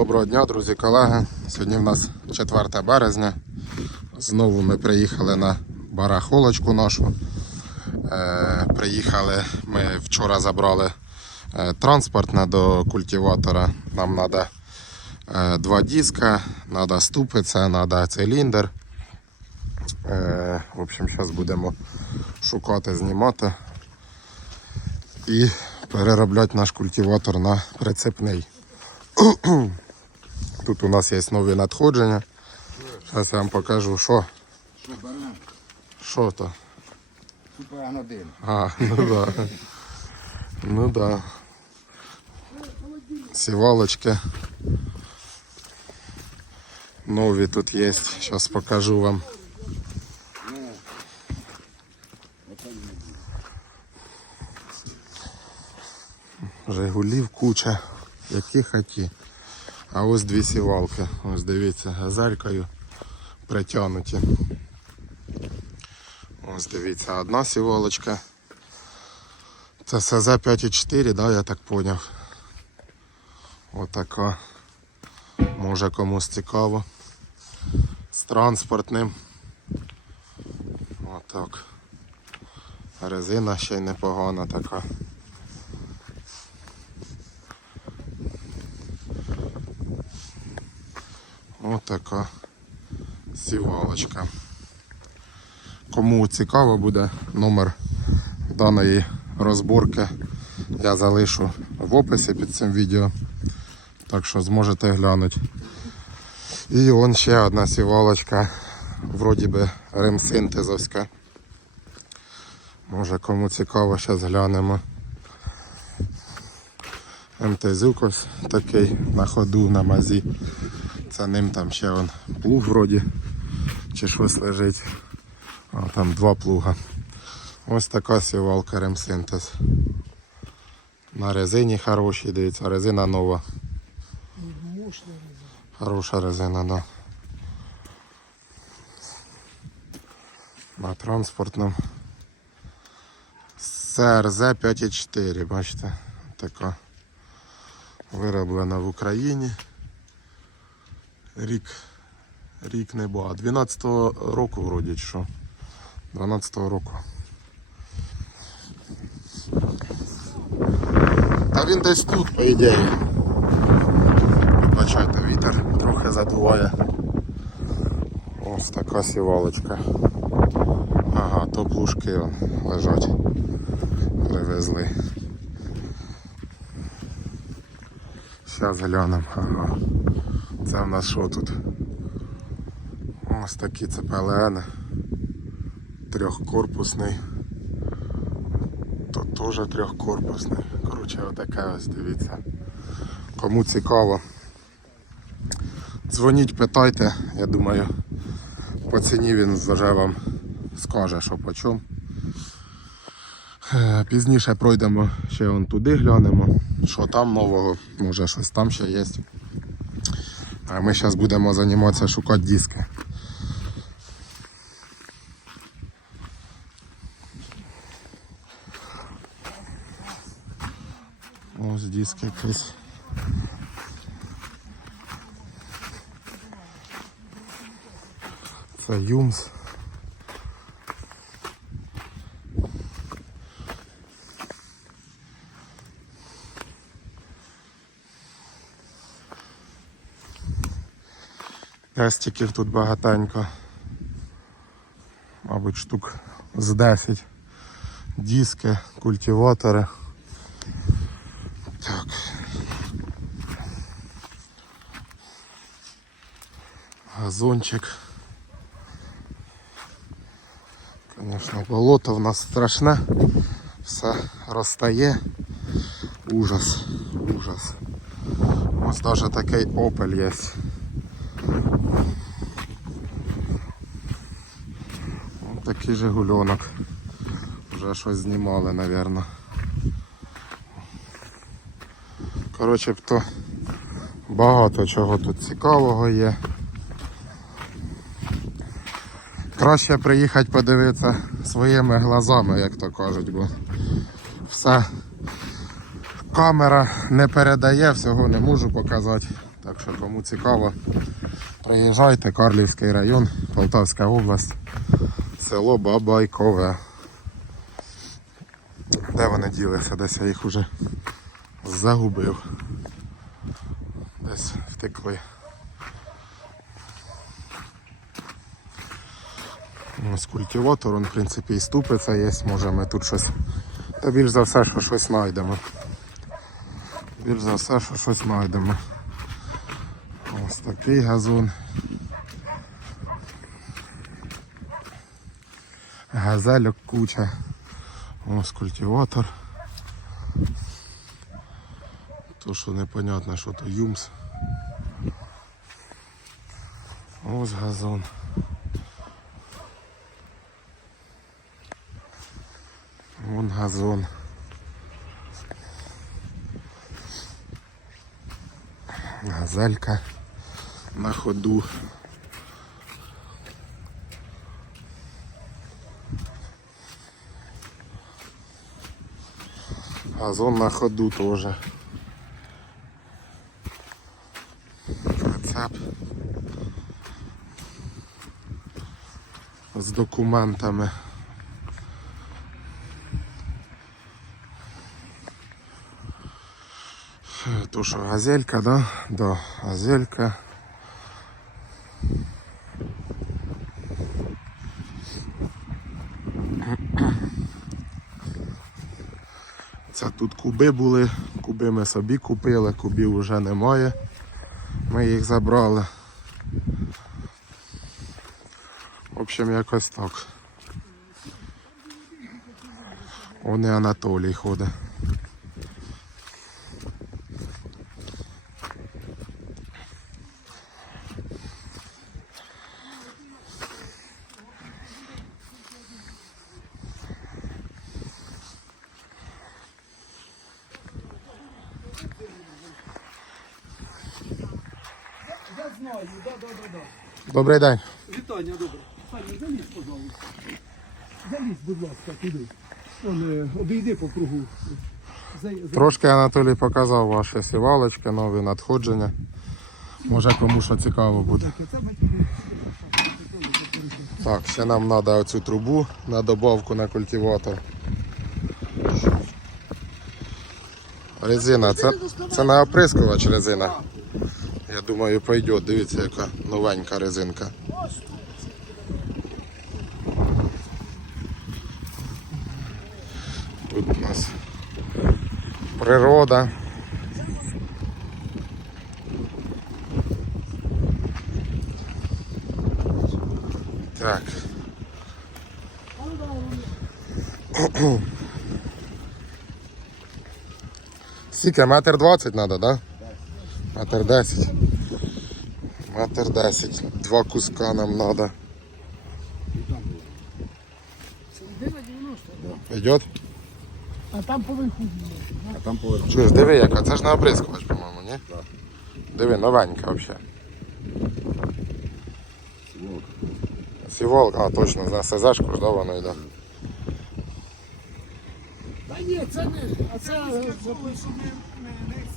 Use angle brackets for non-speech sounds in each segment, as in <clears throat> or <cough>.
Доброго дня, друзі, колеги. Сьогодні в нас 4 березня. Знову ми приїхали на барахолочку нашу. Е, приїхали, ми вчора забрали е, транспортне до культиватора. Нам треба два диска, треба ступиця, треба циліндр. Е, в общем, зараз будемо шукати, знімати і переробляти наш культиватор на прицепний. <clears throat> Тут у нас є нові надходження. Зараз я вам покажу, що. Що беремо? Що то? Супер один. А, ну да. Ну да. Сівалочки. Нові тут є. Зараз покажу вам. Жигулів куча, які хаті. А ось дві сівалки. Ось дивіться, газелькою притягнуті. Ось дивіться, одна сівалочка. Це СЗ 5,4, да, я так поняв. Отака. Може комусь цікаво. З транспортним. Отак. Резина ще й непогана така. Отака сівалочка. Кому цікаво буде номер даної розборки, я залишу в описі під цим відео. Так що зможете глянути. І он ще одна сівалочка, вроді би ремсинтезовська. Може кому цікаво, зараз глянемо. МТЗюк такий на ходу на мазі. Це ним там ще он плуг вроді чи щось лежить. А там два плуга. Ось така сівалка ремсинтез. На резині хорошій, дивіться, резина нова. Хороша резина, да. На транспортному. СРЗ 5,4, бачите, така вироблена в Україні. Рік, рік не була. 12-го року вроді що. 12-го року. Та він десь тут, по ідеї. Бачайте, вітер трохи задуває. Ось така сівалочка. Ага, то плужки лежать. Привезли. Зараз глянемо. Ага. Це в нас що тут? Ось такі це ПЛН. Трьохкорпусний. Тут теж трьохкорпусний. Коротше, отаке ось дивіться. Кому цікаво. Дзвоніть, питайте, я думаю, по ціні він вже вам скаже, що по чому. Е, Пізніше пройдемо ще вон туди глянемо, що там нового, може щось там ще є. А ми зараз будемо займатися шукати диски. Ось диски якісь. Це Юмс. Тестиків тут багатенько. Мабуть, штук з 10. Диски, культиватори. Так. Газончик. Звісно, болото в нас страшне. Все розтає. Ужас. Ужас. Ось навіть такий опель є. Такий жигульонок. Вже щось знімали, напевно. Коротше, то багато чого тут цікавого є. Краще приїхати подивитися своїми глазами, як то кажуть, бо все камера не передає, всього не можу показати. Так що кому цікаво, приїжджайте, Карлівський район, Полтавська область, село Бабайкове. Де вони ділися? Десь я їх уже загубив. Десь втекли. Ось культиватор, він, в принципі, і ступиця є, може ми тут щось. Та більш за все, що щось знайдемо. Більш за все, що щось знайдемо. Ось такий газон. Газельок куча. Ось культиватор. То, що непонятно, що то юмс. Ось газон. Вон газон. Газелька на ходу. Газон на ходу тоже. Прицеп. З документами. То що газелька, да? Да, газелька. Це тут куби були, куби ми собі купили, кубів вже немає. Ми їх забрали. В общем, якось так. Вони Анатолій ходить. Знаю, да, да, да, да. Добрий день. Вітання, добре. Саня, залізь, пожалуйста. Залізь, будь ласка, туди. Он, е, обійди по кругу. За, за... Трошки Анатолій показав ваші сівалочки, нові надходження. Може кому що цікаво буде. Це Так, ще нам треба оцю трубу на добавку на культиватор. Резина, це, це не оприскувач резина. Я думаю, пойде. Дивіться, яка новенька резинка. Тут у нас природа. Так. Скільки? Метр двадцять так? Да? Метр десять. Метр десять. Два куска нам треба. Йдет? А там поверху. А там поверх. Чуєш, диви яка, це ж не оприскувач, по-моєму, ні? Диви, новенька взагалі. Сіволка, а точно, на СЗшку ж, да, воно йде. Та ні, це не, а це...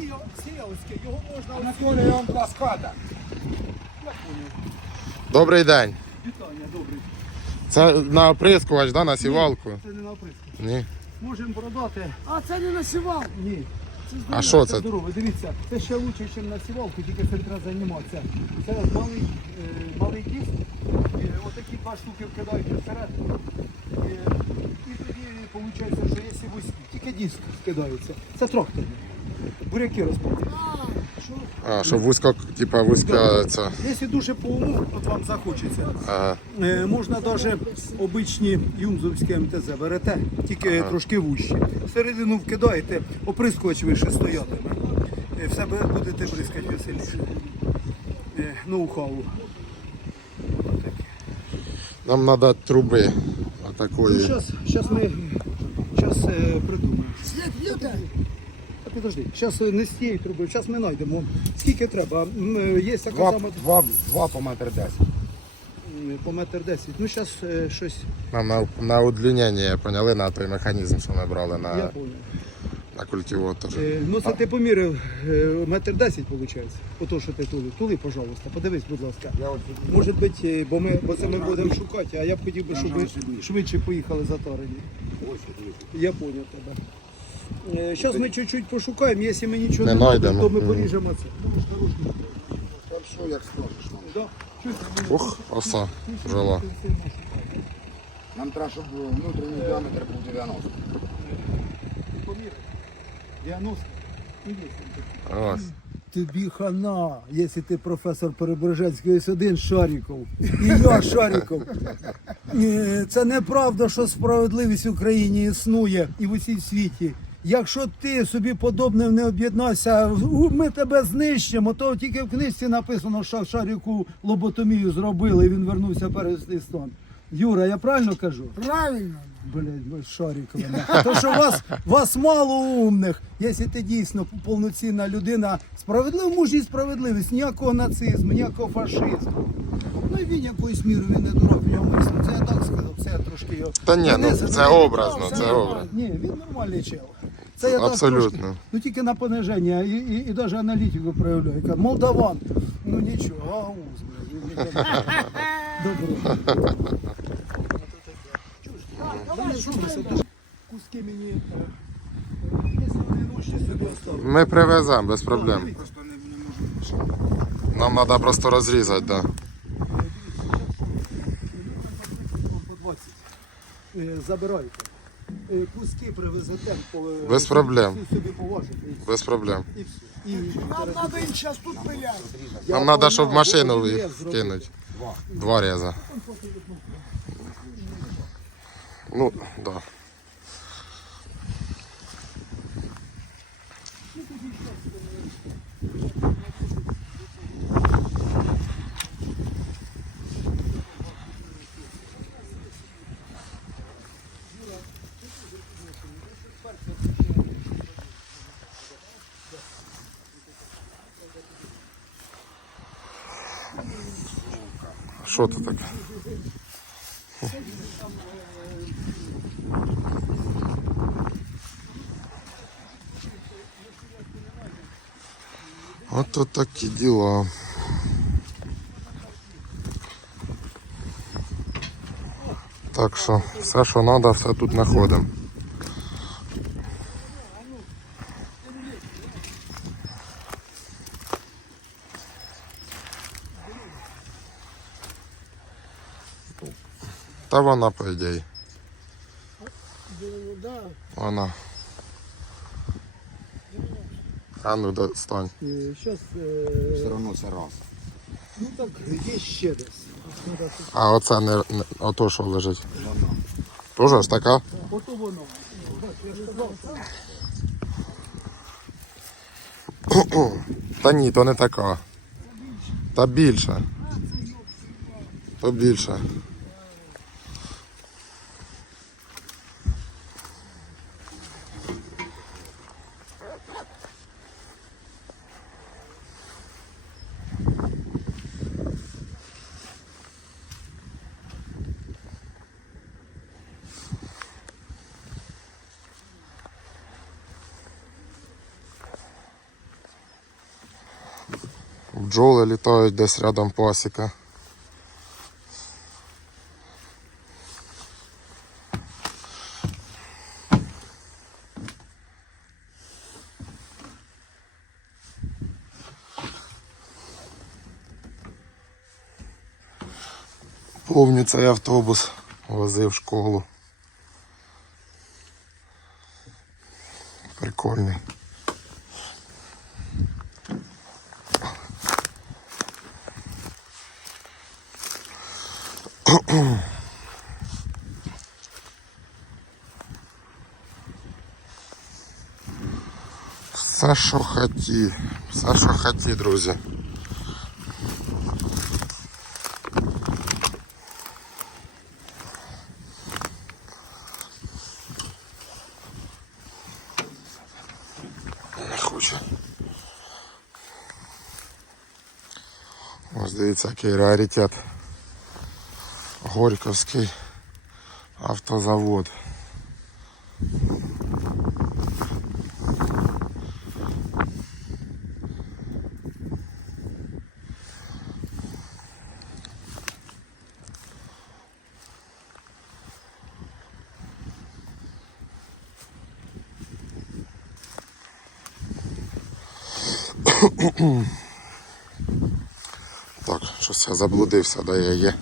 Сіялське, його можна... Анатолій, он пласката. Добрий день. Вітання, добре. Це на оприскувач, да, на сівалку? Це не на оприску. Ні. Можемо продати. А це не насівал? Ні. Це здорове, А що це? Здорове. Дивіться, це ще краще, ніж насівалку, тільки цим треба займатися. Це малий, е, малий кіст, е, отакі два штуки вкидаєте всередину. Е, і тоді виходить, що якщо вузькі, тільки диск вкидається. Це тракторний. Буряки розпадають. А, щоб вузько, типа вузька ця. Якщо дуже по уму, от вам захочеться. Ага. Е, Можна навіть обичні юмзовські МТЗ берете, тільки трошки вужчі. Всередину вкидаєте, оприскувач вище стоятиме. Е, В себе будете бризкати веселіше. Е, Ноу-хау. Нам треба труби отакої. Зараз, зараз ми зараз, е, придумаємо. Підожди, зараз не з тієї труби, зараз ми знайдемо. Скільки треба? М, е, Є така Два, сама два, два по метр десять. м, по метр десять. Ну зараз щось, Нам на, на удлінення, поняли, на той механізм, що ми брали я на понял. на культиватор. Е, Ну це ти поміряв е, метр десять, виходить. Ото, що ти тули. Тули, пожалуйста, подивись, будь ласка. Я от Може бути, е, бо ми бо це ми будемо шукати, а я б хотів би, щоб ви швидше поїхали затарені. ось. Я понял тебе. Зараз ми чуть-чуть пошукаємо, якщо ми нічого Не не знайдемо, то ми поріжемо це. Там що, як скажеш? Чуєш, оса жила. Нам треба, щоб внутрішній діаметр був 90. Поміряй. 90. І є там такі. Ось. Тобі хана, якщо ти професор Перебережецький, ось один Шаріков. І я Шаріков. Це неправда, що справедливість в Україні існує і в усій світі. Якщо ти собі подобним не об'єднався, ми тебе знищимо, то тільки в книжці написано, що Шаріку лоботомію зробили, і він вернувся перевести стан. Юра, я правильно кажу? Правильно. Блять, ви шарикова. То, що вас, вас мало умних, якщо ти дійсно повноцінна людина, справедлива, мужній справедливість, ніякого нацизму, ніякого фашизму. Ну і він якоюсь мірою він не дурак, в ньому мислив. Це я так сказав, це я трошки його. Та ні, ну, це образно, це образно. Ні, він нормальний чел. Це я так Абсолютно. трошки, ну тільки на пониження і, і, і навіть аналітику проявляю. Яка, Молдаван. Ну нічого, ауз, блядь. він не казав. Добре. Куски мені, е, е, якщо вони ночі собі оставлю. <laughs> Ми привеземо без проблем. Просто не, не можу. Нам треба просто розрізати, да. по Куски привезете, коли Без проблем. всі собі положите. і. Без проблем. І все. І, Нам треба їм зараз тут пиляти. Нам треба, щоб машину кинуть. Два різа. Ну, да. Що це таке? Ото такі діла. Так що все, що треба, все тут знаходимо. Та вона, по ідеї. Вона. А ну достань. Зараз, Все одно це раз. ну так, є ще десь. А оце не, не ото що лежить. Тоже ж така? Ото воно. Та ні, то не така. Та більша. То більша. Бджоли літають десь рядом пасіка. Повню цей автобус возив в школу. Прикольний. Все, що хаті. Все, що хаті, друзі. Хоче. Ось дивіться, який раритет. Горьковський автозавод. Так, щось я заблудився, де я є.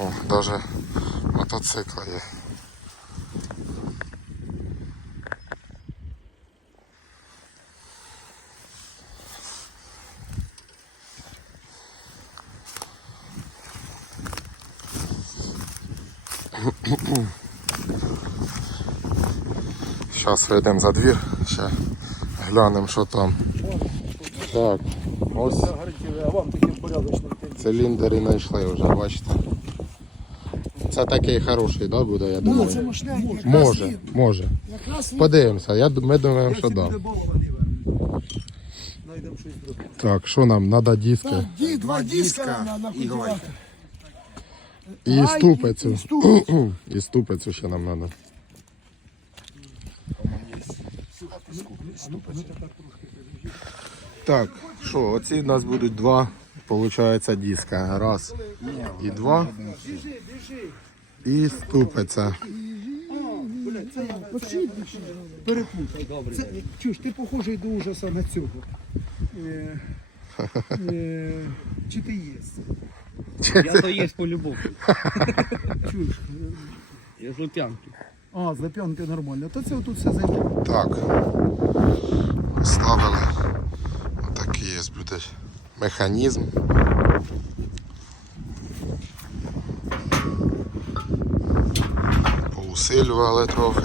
О, навіть мотоцикл є. Зараз вийдемо за двір, ще глянемо, що там. Так, ось Вам циліндри знайшли вже, бачите. Це такий хороший, да, буде, я Ну, думаю. це. Може, може. Якраз він. Подивимося, я, д- ми думаємо, що да. щось друге. Так, що нам? Треба диски. Ді, два диска диска на, на і культиватор. гайки. І ступицю. і ступицю. <clears throat> І ступицю ще нам треба. Так, що, оці в нас будуть два, виходить, диска. Раз і два. І ступиця. Блядь, це чуєш, ти похожий до ужаса на цього. <laughs> Е, е, чи ти є? Я то есть по-любому. Чуєш? Я з Лупянки. А, з лепянки нормально. То це отут все займе. Так. Ставили. Механізм. Поусилювали трохи,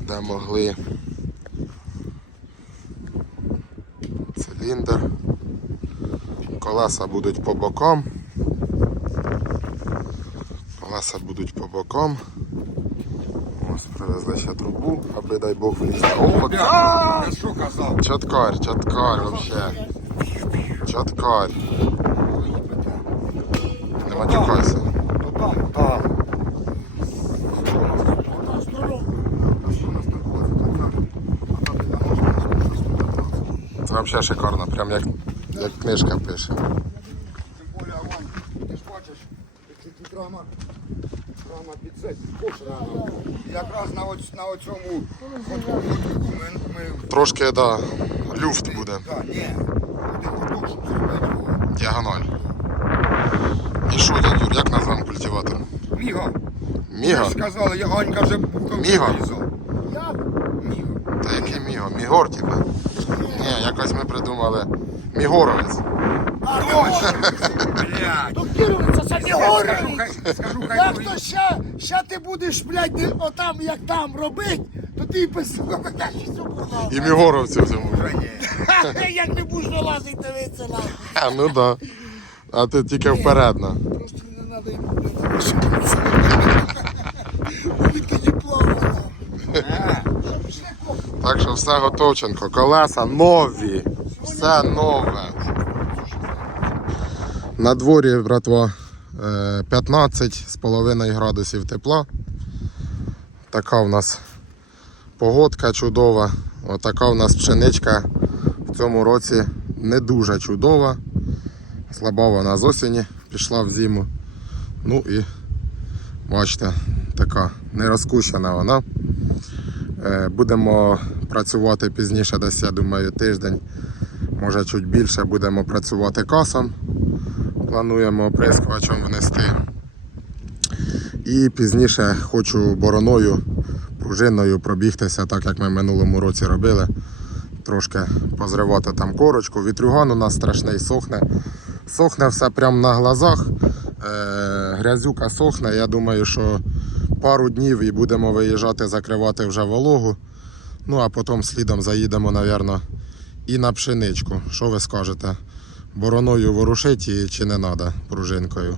де могли. Циліндр. Колеса будуть по бокам. Колеса будуть по бокам. Ось привезли ще трубу, аби дай Бог влізти. О, що казав? чоткар, чоткар вообще. Чоткар. Не матюкайся. Це вообще шикарно, прям як, як книжка пише. Тим більше, вон, ти ж бачиш, чуть-чуть рама, рама рама. Якраз на, оць, на оцьому ходку ми, Трошки, да, люфт буде. да, ні, Діагональ. І що, дядь Юр, як назвемо культиватор? Міга, Міга? ви ж сказали, я Ганька вже буковки Міга? Як? Міга. Та який Міго? Мігор, типа? Ні, якось ми придумали. Мігоровець. Точно! Блядь! То кіровиця, це не Скажу, хай, скажу, хай Як то ще, ще ти будеш, блядь, отам, як там робить, то ти без сука будеш і зубрав. І Мігоровці в цьому. Як не будеш долазити, дивитися на. А, ну да. А ти тільки вперед, на. Просто не треба йому. Тільки не плавала. Е, Так що все готовченко. Колеса нові. Все нове. На дворі, братва, е, 15 з половиною градусів тепла. Така в нас погодка чудова. Отака в нас пшеничка в цьому році не дуже чудова. Слаба вона з осені пішла в зиму. Ну і бачите, така не розкущена вона. Е, Будемо працювати пізніше, десь, я думаю, тиждень, може чуть більше будемо працювати касом. Плануємо оприскувачем внести. І пізніше хочу бороною, пружиною пробігтися, так як ми минулому році робили. Трошки позривати там корочку. Вітрюган у нас страшний сохне. Сохне все прямо на глазах. Е, грязюка сохне. Я думаю, що пару днів і будемо виїжджати, закривати вже вологу. Ну а потім слідом заїдемо, напевно, і на пшеничку. Що ви скажете? Бороною ворушить її чи не треба пружинкою?